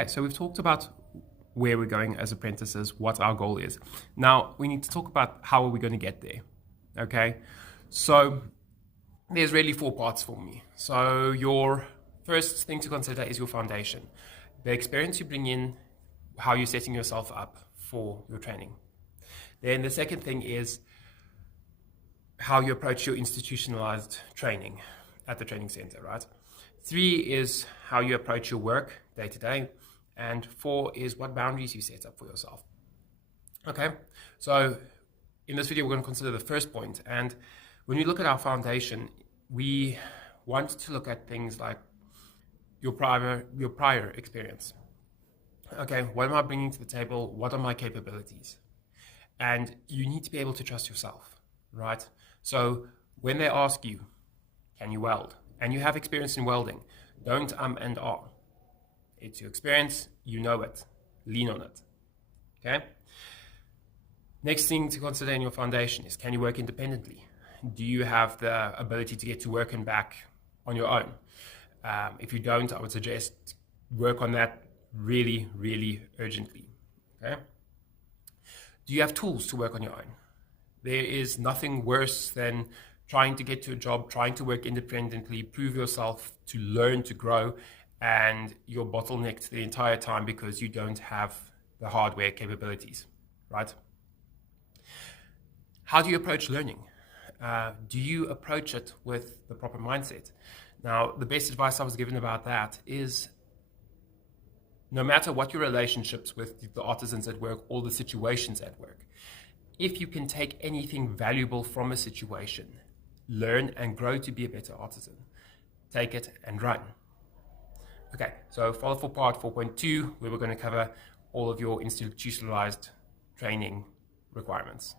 Okay, so we've talked about where we're going as apprentices, what our goal is. Now we need to talk about how are we going to get there. Okay, so there's really 4 parts for me. So your first thing to consider is your foundation, the experience you bring in, how you're setting yourself up for your training. Then the second thing is how you approach your institutionalized training at the training center, right? 3 is how you approach your work day to day. And 4 is what boundaries you set up for yourself. Okay, so in this video, we're going to consider the first point. And when we look at our foundation, we want to look at things like your prior experience. Okay, what am I bringing to the table? What are my capabilities? And you need to be able to trust yourself, right? So when they ask you, can you weld? And you have experience in welding, don't and ah. It's your experience, you know it, lean on it, okay? Next thing to consider in your foundation is, can you work independently? Do you have the ability to get to work and back on your own? If you don't, I would suggest work on that really, really urgently, okay? Do you have tools to work on your own? There is nothing worse than trying to get to a job, trying to work independently, prove yourself, to learn, to grow, and you're bottlenecked the entire time because you don't have the hardware capabilities, right? How do you approach learning? Do you approach it with the proper mindset? Now, the best advice I was given about that is no matter what your relationships with the artisans at work or the situations at work, if you can take anything valuable from a situation, learn and grow to be a better artisan, take it and run. Okay, so follow for part 4.2, where we're going to cover all of your institutionalized training requirements.